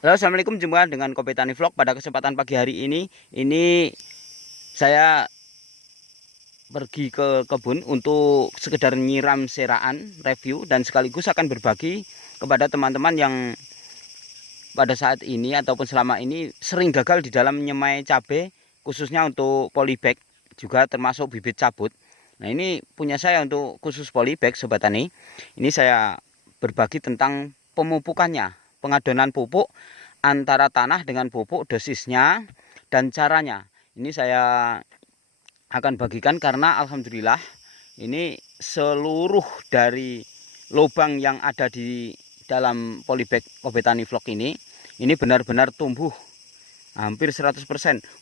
Halo, assalamualaikum. Jumpa dengan Kopi Tani Vlog. Pada kesempatan pagi hari ini saya pergi ke kebun untuk sekedar nyiram seraan, review, dan sekaligus akan berbagi kepada teman-teman yang pada saat ini ataupun selama ini sering gagal di dalam menyemai cabai, khususnya untuk polybag, juga termasuk bibit cabut. Nah, ini punya saya untuk khusus polybag, Sobat Tani. Ini saya berbagi tentang pemupukannya, pengadonan pupuk antara tanah dengan pupuk, dosisnya dan caranya. Ini saya akan bagikan karena alhamdulillah ini seluruh dari lubang yang ada di dalam polybag Kopi Tani Vlog ini benar-benar tumbuh hampir 100%.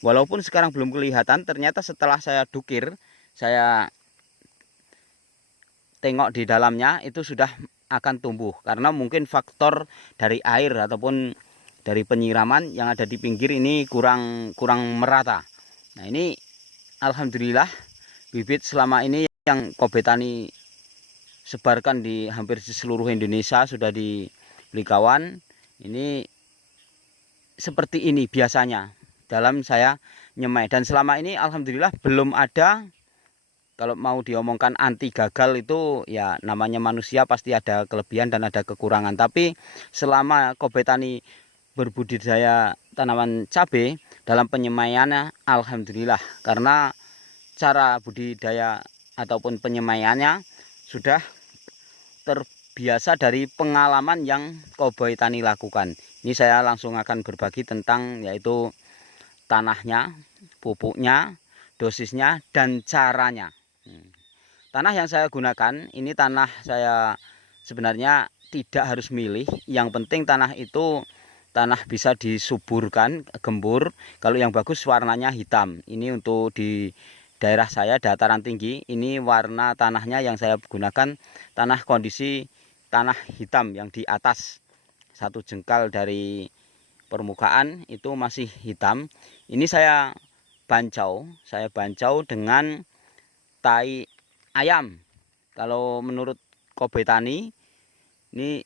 Walaupun sekarang belum kelihatan, ternyata setelah saya dukir, saya tengok di dalamnya itu sudah akan tumbuh karena mungkin faktor dari air ataupun dari penyiraman yang ada di pinggir ini kurang merata. Nah, ini alhamdulillah bibit selama ini yang Kobe Tani sebarkan di hampir di seluruh Indonesia sudah dibeli kawan. Ini seperti ini biasanya dalam saya nyemai, dan selama ini alhamdulillah belum ada. Kalau mau diomongkan anti gagal itu ya namanya manusia, pasti ada kelebihan dan ada kekurangan. Tapi selama Kobe Tani berbudidaya tanaman cabai dalam penyemaiannya alhamdulillah, karena cara budidaya ataupun penyemaiannya sudah terbiasa dari pengalaman yang Kobe Tani lakukan. Ini saya langsung akan berbagi tentang yaitu tanahnya, pupuknya, dosisnya, dan caranya. Tanah yang saya gunakan ini tanah saya sebenarnya tidak harus milih. Yang penting tanah itu tanah bisa disuburkan, gembur. Kalau yang bagus warnanya hitam. Ini untuk di daerah saya dataran tinggi. Ini warna tanahnya yang saya gunakan tanah kondisi tanah hitam yang di atas 1 jengkal dari permukaan itu masih hitam. Ini saya bancau dengan tai ayam. Kalau menurut Kobe Tani ini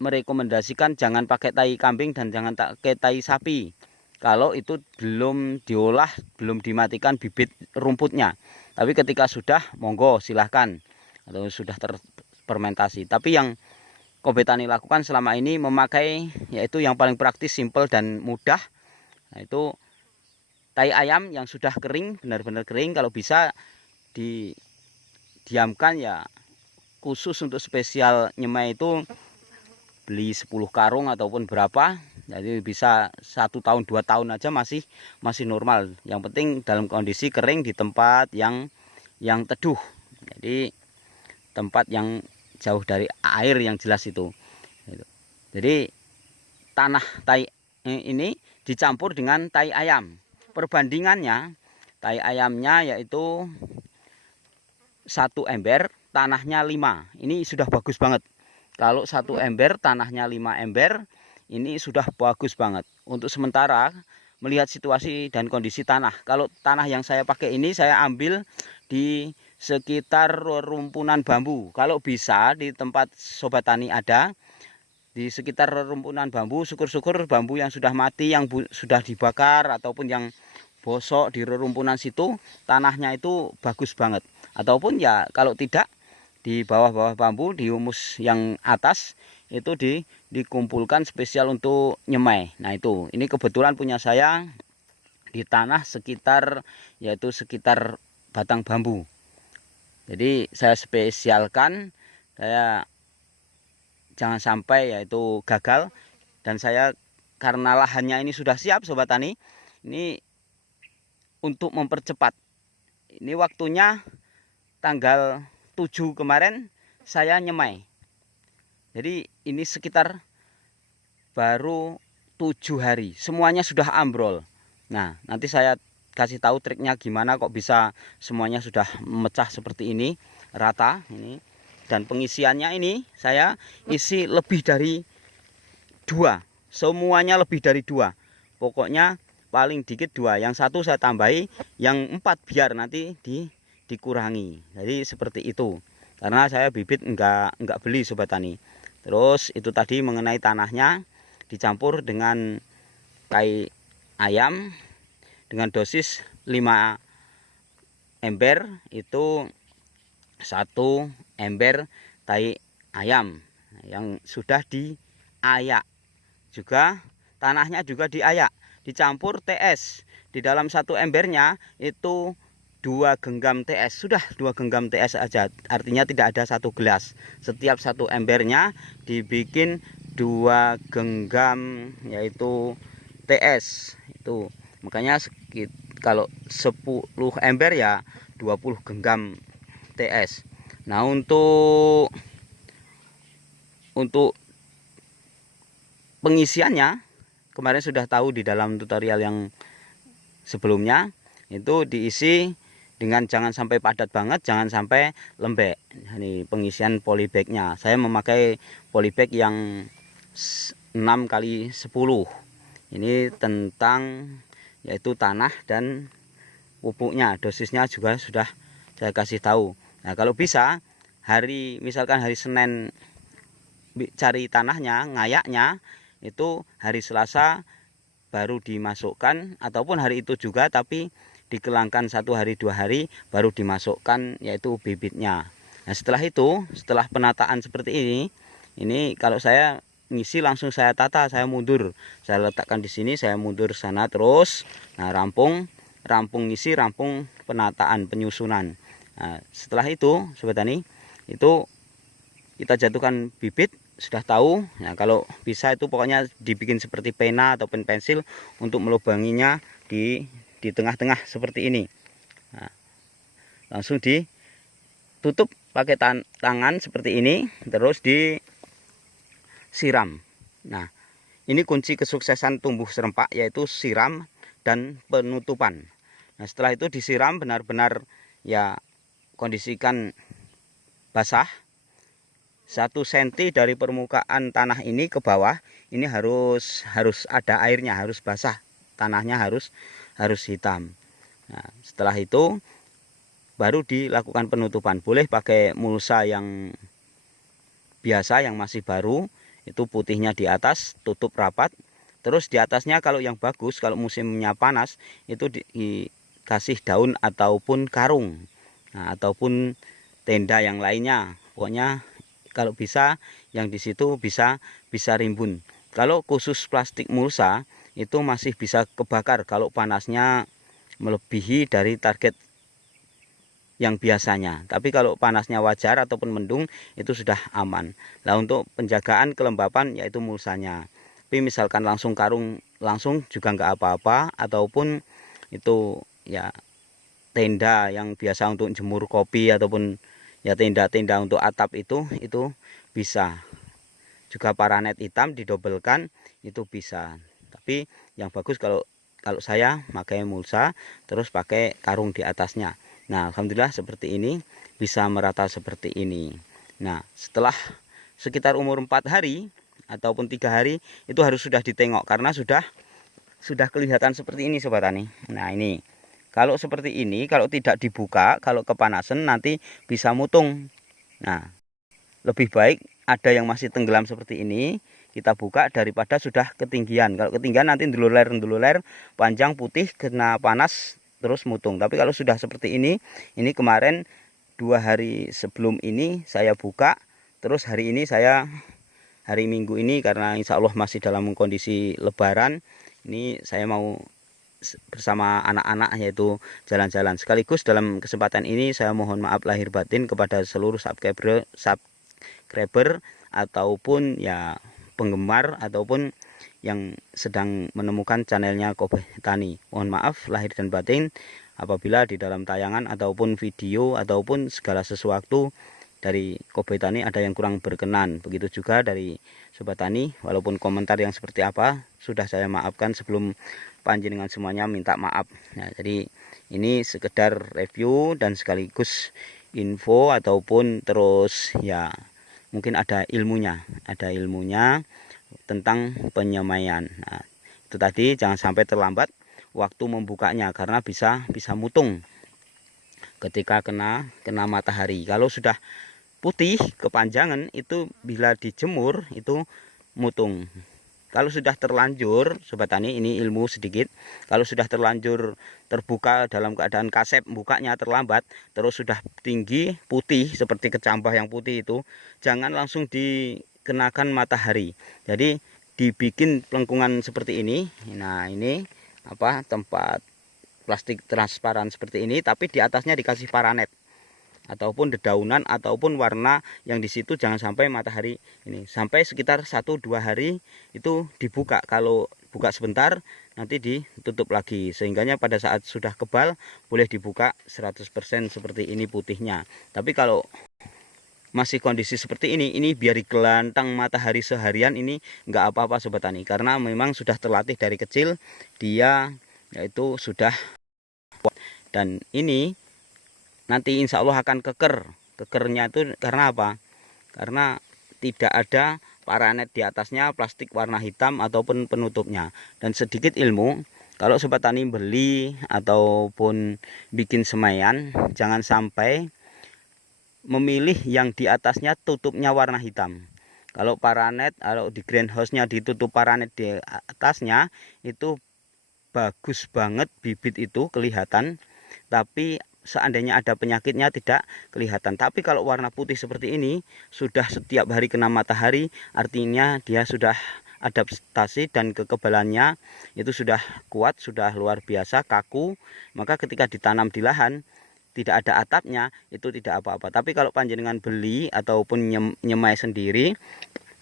merekomendasikan jangan pakai tai kambing dan jangan pakai tai sapi. Kalau itu belum diolah, belum dimatikan bibit rumputnya. Tapi ketika sudah, monggo silahkan. Atau sudah terfermentasi. Tapi yang Kobe Tani lakukan selama ini memakai yaitu yang paling praktis, simple dan mudah. Nah, itu tai ayam yang sudah kering, benar-benar kering. Kalau bisa didiamkan ya, khusus untuk spesial nyemai itu beli 10 karung ataupun berapa, jadi bisa 1 tahun 2 tahun aja masih normal. Yang penting dalam kondisi kering di tempat yang teduh, jadi tempat yang jauh dari air yang jelas itu. Jadi tanah tai ini dicampur dengan tai ayam. Perbandingannya, tai ayamnya yaitu 1 ember, tanahnya 5. Ini sudah bagus banget. Kalau 1 ember, tanahnya 5 ember, ini sudah bagus banget. Untuk sementara, melihat situasi dan kondisi tanah. Kalau tanah yang saya pakai ini, saya ambil di sekitar rumpunan bambu. Kalau bisa di tempat Sobat Tani ada, di sekitar rumpunan bambu, syukur-syukur bambu yang sudah mati, yang sudah dibakar, ataupun yang bosok di rerumpunan situ, tanahnya itu bagus banget. Ataupun ya kalau tidak, di bawah-bawah bambu, di humus yang atas itu dikumpulkan spesial untuk nyemai. Nah, itu ini kebetulan punya saya di tanah sekitar batang bambu. Jadi saya spesialkan, saya jangan sampai yaitu gagal. Dan saya karena lahannya ini sudah siap Sobat Tani, ini untuk mempercepat, ini waktunya tanggal 7 kemarin saya nyemai. Jadi ini sekitar baru 7 hari semuanya sudah ambrol. Nah, nanti saya kasih tahu triknya gimana kok bisa semuanya sudah mecah seperti ini, rata ini. Dan pengisiannya ini saya isi lebih dari 2, semuanya lebih dari 2. Pokoknya paling dikit 2, yang 1 saya tambahi, yang 4 biar nanti dikurangi. Jadi seperti itu. Karena saya bibit enggak beli Sobat Tani. Terus itu tadi mengenai tanahnya. dicampur dengan tai ayam dengan dosis 5 ember, itu 1 ember tai ayam yang sudah diayak. Juga tanahnya juga diayak, dicampur TS. Di dalam 1 embernya itu 2 genggam TS. Sudah 2 genggam TS aja. Artinya tidak ada 1 gelas. Setiap 1 embernya dibikin 2 genggam, yaitu TS. Itu makanya kalau 10 ember ya 20 genggam TS. Nah, untuk pengisiannya kemarin sudah tahu di dalam tutorial yang sebelumnya, itu diisi dengan jangan sampai padat banget, jangan sampai lembek. Ini pengisian polybagnya. Saya memakai polybag yang 6x10. Ini tentang yaitu tanah dan pupuknya, dosisnya juga sudah saya kasih tahu. Nah, kalau bisa misalkan hari Senin cari tanahnya, ngayaknya itu hari Selasa baru dimasukkan, ataupun hari itu juga tapi dikelangkan 1 hari 2 hari baru dimasukkan yaitu bibitnya. Nah, setelah penataan seperti ini kalau saya ngisi langsung saya tata, saya mundur, saya letakkan di sini, saya mundur sana terus. Nah, rampung ngisi, rampung penataan, penyusunan. Nah, setelah itu Sobat Tani, itu kita jatuhkan bibit, sudah tahu. Nah, kalau bisa itu pokoknya dibikin seperti pena ataupun pensil untuk melubanginya di tengah-tengah seperti ini. Nah, langsung ditutup pakai tangan seperti ini, terus disiram. Nah, ini kunci kesuksesan tumbuh serempak, yaitu siram dan penutupan. Nah, setelah itu disiram benar-benar ya, kondisikan basah. 1 cm dari permukaan tanah ini ke bawah ini harus ada airnya, harus basah, tanahnya harus hitam. Nah, setelah itu baru dilakukan penutupan. Boleh pakai mulsa yang biasa yang masih baru, itu putihnya di atas, tutup rapat. Terus di atasnya kalau yang bagus, kalau musimnya panas, itu dikasih daun ataupun karung. Nah, ataupun tenda yang lainnya. Pokoknya kalau bisa yang di situ bisa rimbun. Kalau khusus plastik mulsa itu masih bisa kebakar kalau panasnya melebihi dari target yang biasanya. Tapi kalau panasnya wajar ataupun mendung itu sudah aman. Nah, untuk penjagaan kelembapan yaitu mulsanya. Tapi misalkan langsung karung langsung juga nggak apa-apa, ataupun itu ya tenda yang biasa untuk jemur kopi ataupun ya tenda-tenda untuk atap itu bisa. Juga paranet hitam didobelkan itu bisa. Tapi yang bagus kalau saya pakai mulsa terus pakai karung di atasnya. Nah, alhamdulillah seperti ini, bisa merata seperti ini. Nah, setelah sekitar umur 4 hari ataupun 3 hari itu harus sudah ditengok, karena sudah kelihatan seperti ini Sobat Tani. Nah, ini kalau seperti ini, kalau tidak dibuka, kalau kepanasan nanti bisa mutung. Nah, lebih baik ada yang masih tenggelam seperti ini, kita buka daripada sudah ketinggian. Kalau ketinggian nanti ndeluler panjang putih kena panas terus mutung. Tapi kalau sudah seperti ini kemarin 2 hari sebelum ini saya buka, terus hari Minggu ini karena insya Allah masih dalam kondisi lebaran, ini saya mau bersama anak-anak yaitu jalan-jalan. Sekaligus dalam kesempatan ini saya mohon maaf lahir batin kepada seluruh subscriber ataupun ya penggemar ataupun yang sedang menemukan channelnya Kobe Tani. Mohon maaf lahir dan batin apabila di dalam tayangan ataupun video ataupun segala sesuatu dari Kobe Tani ada yang kurang berkenan. Begitu juga dari Sobat Tani, walaupun komentar yang seperti apa sudah saya maafkan sebelum panjenengan semuanya minta maaf. Nah, jadi ini sekedar review dan sekaligus info ataupun terus ya mungkin ada ilmunya tentang penyemaian. Nah, itu tadi jangan sampai terlambat waktu membukanya karena bisa mutung ketika kena matahari. Kalau sudah putih kepanjangan itu bila dijemur itu mutung. Kalau sudah terlanjur, Sobat Tani, ini ilmu sedikit. Kalau sudah terlanjur terbuka dalam keadaan kasep, bukanya terlambat, terus sudah tinggi, putih, seperti kecambah yang putih itu, jangan langsung dikenakan matahari. Jadi dibikin pelengkungan seperti ini. Nah, ini tempat plastik transparan seperti ini, tapi di atasnya dikasih paranet ataupun dedaunan ataupun warna yang di situ jangan sampai matahari ini. Sampai sekitar 1-2 hari itu dibuka. Kalau buka sebentar nanti ditutup lagi, sehingganya pada saat sudah kebal boleh dibuka 100% seperti ini putihnya. Tapi kalau masih kondisi seperti ini biar digelantang matahari seharian ini nggak apa-apa Sobat Tani, karena memang sudah terlatih dari kecil dia yaitu sudah. Dan ini nanti insya Allah akan keker. Kekernya itu karena apa? Karena tidak ada paranet di atasnya, plastik warna hitam ataupun penutupnya. Dan sedikit ilmu, kalau Sobat Tani beli ataupun bikin semaian, jangan sampai memilih yang di atasnya tutupnya warna hitam. Kalau paranet, kalau di greenhouse-nya ditutup paranet di atasnya, itu bagus banget bibit itu kelihatan, tapi seandainya ada penyakitnya tidak kelihatan. Tapi kalau warna putih seperti ini sudah setiap hari kena matahari, artinya dia sudah adaptasi dan kekebalannya itu sudah kuat, sudah luar biasa, kaku. Maka ketika ditanam di lahan tidak ada atapnya itu tidak apa-apa. Tapi kalau panjenengan beli ataupun nyemai sendiri,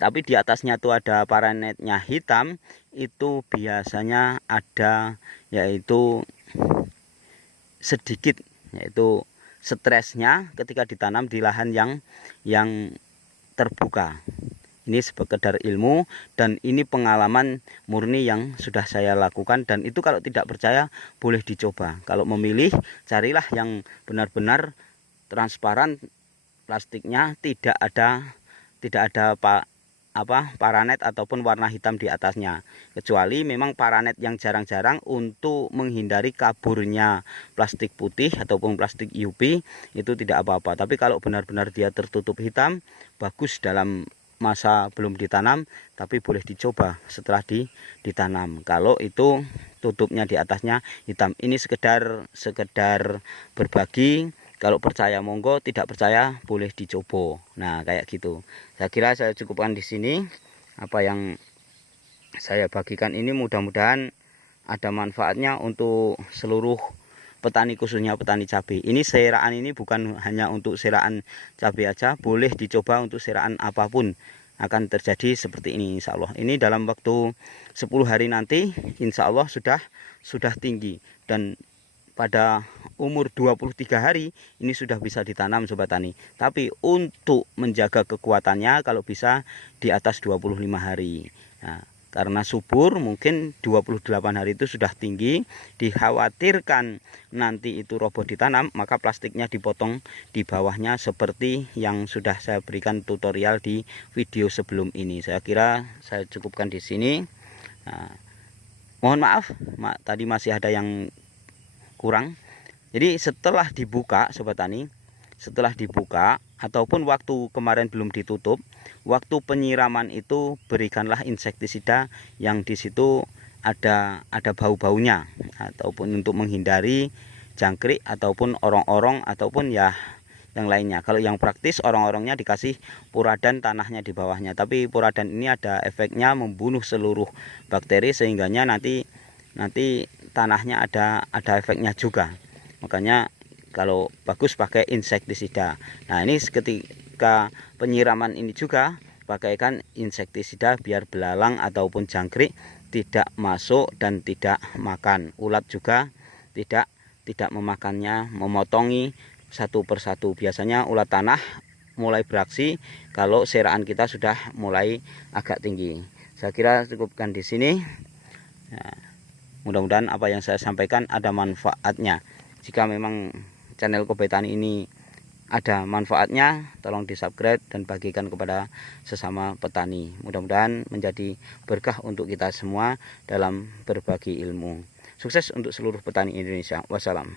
tapi di atasnya tuh ada paranetnya hitam, itu biasanya ada yaitu sedikit yaitu stresnya ketika ditanam di lahan yang terbuka. Ini sekedar ilmu dan ini pengalaman murni yang sudah saya lakukan, dan itu kalau tidak percaya boleh dicoba. Kalau memilih, carilah yang benar-benar transparan, plastiknya tidak ada paranet ataupun warna hitam di atasnya, kecuali memang paranet yang jarang-jarang untuk menghindari kaburnya plastik putih ataupun plastik UV, itu tidak apa-apa. Tapi kalau benar-benar dia tertutup hitam, bagus dalam masa belum ditanam, tapi boleh dicoba setelah ditanam. Kalau itu tutupnya di atasnya hitam, ini sekedar berbagi. Kalau percaya monggo, tidak percaya boleh dicoba. Nah, kayak gitu. Saya kira saya cukupkan di sini. Apa yang saya bagikan ini mudah-mudahan ada manfaatnya untuk seluruh petani, khususnya petani cabai. Ini seraan ini bukan hanya untuk seraan cabai aja, boleh dicoba untuk seraan apapun akan terjadi seperti ini insya Allah. Ini dalam waktu 10 hari nanti insya Allah sudah tinggi, dan pada umur 23 hari ini sudah bisa ditanam Sobat Tani. Tapi untuk menjaga kekuatannya kalau bisa di atas 25 hari. Nah, karena subur mungkin 28 hari itu sudah tinggi, dikhawatirkan nanti itu roboh ditanam, maka plastiknya dipotong di bawahnya seperti yang sudah saya berikan tutorial di video sebelum ini. Saya kira saya cukupkan di sini. Nah, mohon maaf tadi masih ada yang kurang. Jadi setelah dibuka Sobat Tani, setelah dibuka ataupun waktu kemarin belum ditutup, waktu penyiraman itu berikanlah insektisida yang di situ ada bau-baunya, ataupun untuk menghindari jangkrik ataupun orong-orong ataupun ya yang lainnya. Kalau yang praktis, orong-orongnya dikasih puradan tanahnya di bawahnya, tapi puradan ini ada efeknya membunuh seluruh bakteri, sehingganya nanti tanahnya ada efeknya juga. Makanya kalau bagus pakai insektisida. Nah, ini ketika penyiraman ini juga pakaikan insektisida biar belalang ataupun jangkrik tidak masuk dan tidak makan. Ulat juga tidak memakannya, memotongi satu persatu. Biasanya ulat tanah mulai beraksi kalau seraan kita sudah mulai agak tinggi. Saya kira cukupkan di sini. Nah, mudah-mudahan apa yang saya sampaikan ada manfaatnya. Jika memang channel Kobe Tani ini ada manfaatnya, tolong di subscribe dan bagikan kepada sesama petani. Mudah-mudahan menjadi berkah untuk kita semua dalam berbagi ilmu. Sukses untuk seluruh petani Indonesia. Wassalam.